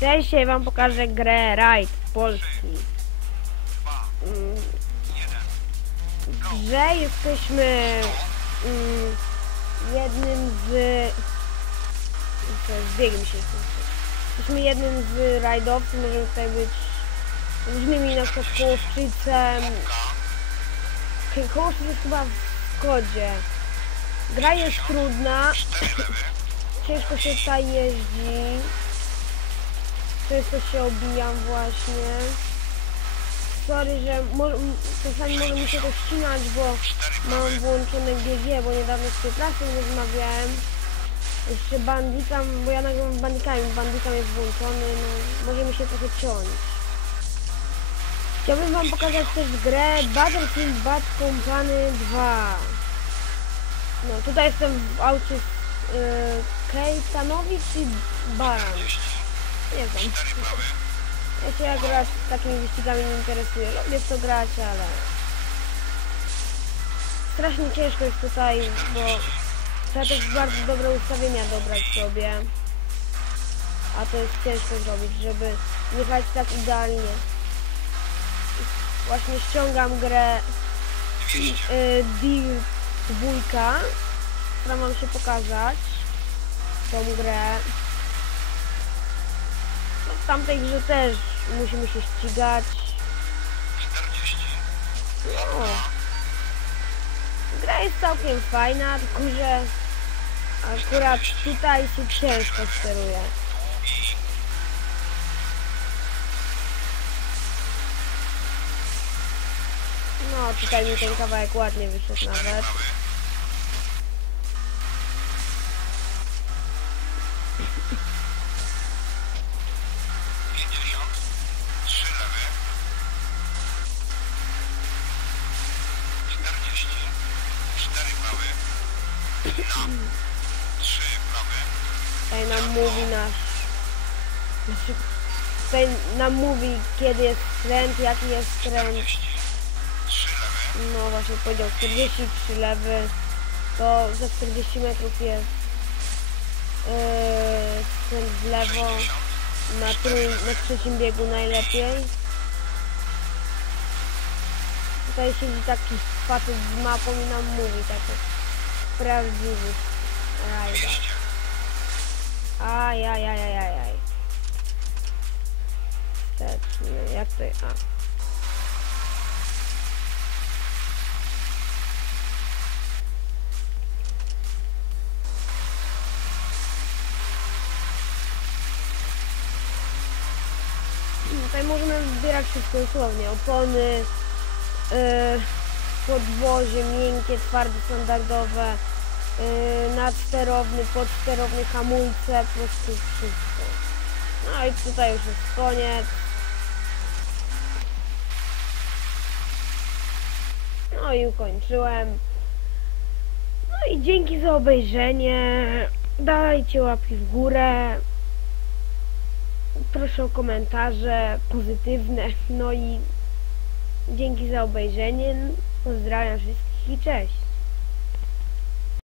Cześć, dzisiaj wam pokażę grę Raid Polski. W grze jesteśmy mm, jednym z... Mi się. Jesteśmy jednym z rajdowców, możemy tutaj być różnymi, na przykład kołowczycem. Kołowczyc jest chyba w kodzie. Gra jest trudna. Ciężko się tutaj jeździ. Często się obijam właśnie. Sorry, że czasami może mi się to ścinać, bo mam włączone GG, bo niedawno z Piotrasem rozmawiałem. Jeszcze bandikam, bo ja nagrywam z bandikami, bandikam jest włączony, no może mi się trochę ciąć. Chciałbym wam pokazać też grę Battlefield Bad Company 2. No tutaj jestem w aucie z yy, Kejtanowicz i Baran. Nie wiem. Ja się akurat takimi wyścigami nie interesuję. Lubię w to grać, ale... Strasznie ciężko jest tutaj, bo trzeba też bardzo dobre ustawienia dobrać sobie. A to jest ciężko zrobić, żeby jechać tak idealnie. Właśnie ściągam grę y, Deal dwójka, która mam się pokazać. Tą grę. Tamtej grze też musimy się ścigać. No. Gra jest całkiem fajna, tylko że akurat tutaj się ciężko steruje. No, tutaj mi ten kawałek ładnie wyszedł nawet. Prawy. Na. Trzy prawy. Tutaj nam mówi nasz... Znaczy, tutaj nam mówi kiedy jest trend, jaki jest trend. Lewy. No właśnie powiedział 43 lewy, to za 40 metrów jest yy, skręt w lewo, na, trój, na trzecim biegu najlepiej. Tutaj siedzi taki facet z mapą i nam mówi taki prawdziwy rajda. Ajajajajajaj. Wsteczny, jak to jest? A. Tutaj możemy wybierać wszystko dosłownie. Opony, podwozie, miękkie, twarde, standardowe, yy, nadsterowny, podsterowny, hamulce, po prostu wszystko. No i tutaj już jest koniec. No i ukończyłem. No i dzięki za obejrzenie. Dajcie łapki w górę. Proszę o komentarze pozytywne. No i dzięki za obejrzenie. Pozdrawiam wszystkich i cześć.